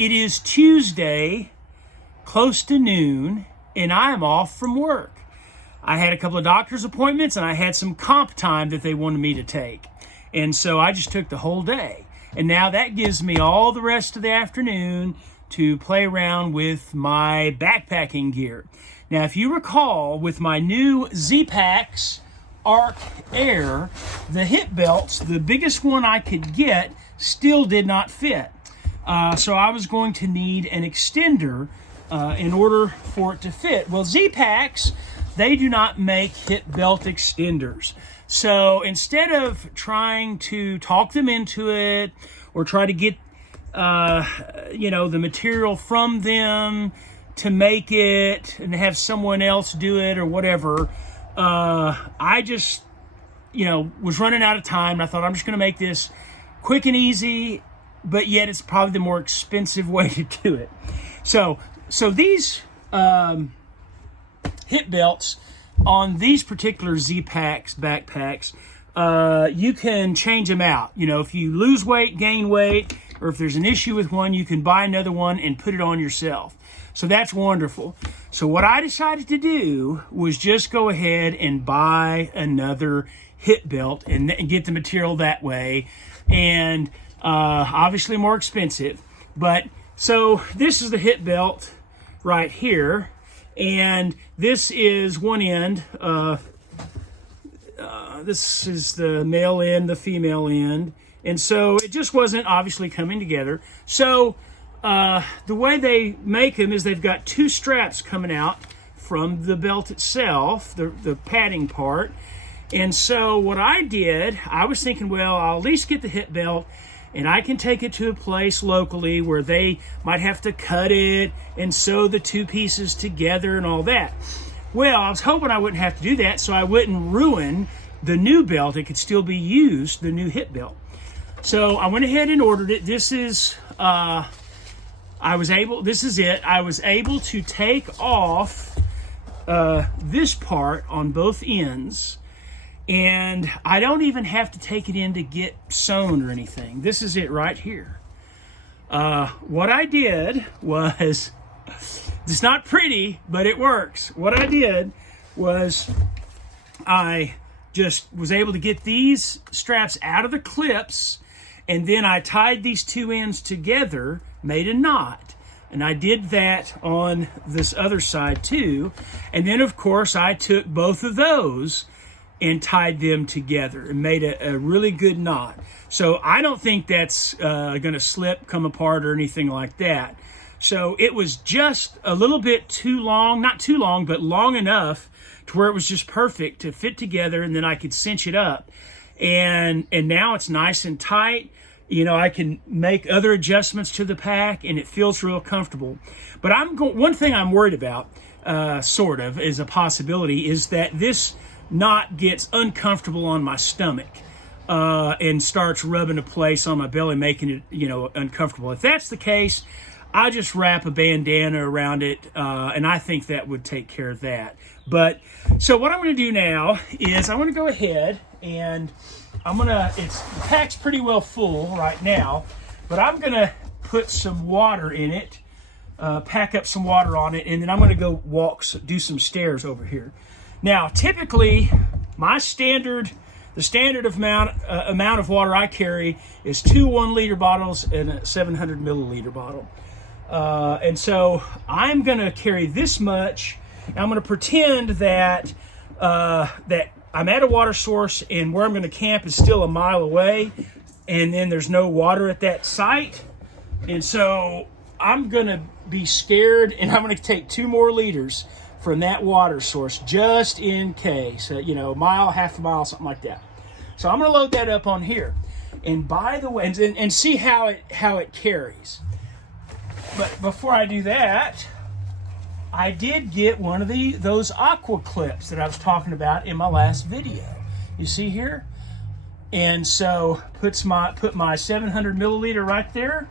It is Tuesday, close to noon, and I am off from work. I had a couple of doctor's appointments and I had some comp time that they wanted me to take. And so I just took the whole day. And now that gives me all the rest of the afternoon to play around with my backpacking gear. Now, if you recall, with my new Zpacks Arc Air, the hip belts, the biggest one I could get, still did not fit. So I was going to need an extender in order for it to fit. Well, Zpacks, they do not make hip belt extenders. So instead of trying to talk them into it or try to get, the material from them to make it and have someone else do it or whatever, I just, was running out of time. And I thought, I'm just going to make this quick and easy, but yet it's probably the more expensive way to do it. So these hip belts on these particular Zpacks backpacks, you can change them out. If you lose weight, gain weight, or if there's an issue with one, you can buy another one and put it on yourself. So that's wonderful. So what I decided to do was just go ahead and buy another hip belt and get the material that way. And obviously more expensive. But so this is the hip belt right here. And this is one end. This is the male end, the female end. And so it just wasn't obviously coming together. So the way they make them is they've got two straps coming out from the belt itself, the padding part. And so what I did, I was thinking, well, I'll at least get the hip belt and I can take it to a place locally where they might have to cut it and sew the two pieces together and all that. Well, I was hoping I wouldn't have to do that so I wouldn't ruin the new belt. It could still be used, the new hip belt. So I went ahead and ordered it. This is it. I was able to take off this part on both ends. And I don't even have to take it in to get sewn or anything. This is it right here. What I did was, it's not pretty, but it works. What I did was I just was able to get these straps out of the clips, and then I tied these two ends together, made a knot. And I did that on this other side too. And then, of course, I took both of those and tied them together and made a really good knot. So I don't think that's going to slip, come apart, or anything like that. So it was just a little bit too long, not too long, but long enough to where it was just perfect to fit together, and then I could cinch it up. And now it's nice and tight. I can make other adjustments to the pack, and it feels real comfortable. But one thing I'm worried about, sort of, is a possibility, is that this knot gets uncomfortable on my stomach and starts rubbing a place on my belly, making it, uncomfortable. If that's the case, I just wrap a bandana around it, and I think that would take care of that. But so what I'm going to do now is I'm going to go ahead and the pack's pretty well full right now, but I'm going to put some water in it, pack up some water on it, and then I'm going to go do some stairs over here. Now, typically, the standard amount of water I carry is 2 1-liter bottles and a 700 milliliter bottle. And so I'm going to carry this much. And I'm going to pretend that I'm at a water source and where I'm going to camp is still a mile away, and then there's no water at that site. And so I'm going to be scared, and I'm going to take 2 more liters from that water source just in case, a mile, half a mile, something like that. So I'm going to load that up on here. And by the way, and see how it carries. But before I do that, I did get one of those aqua clips that I was talking about in my last video. You see here? And so put my 700 milliliter right there.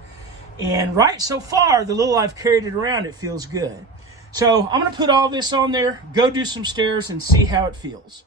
And right so far, the little I've carried it around, it feels good. So I'm going to put all this on there, go do some stairs, and see how it feels.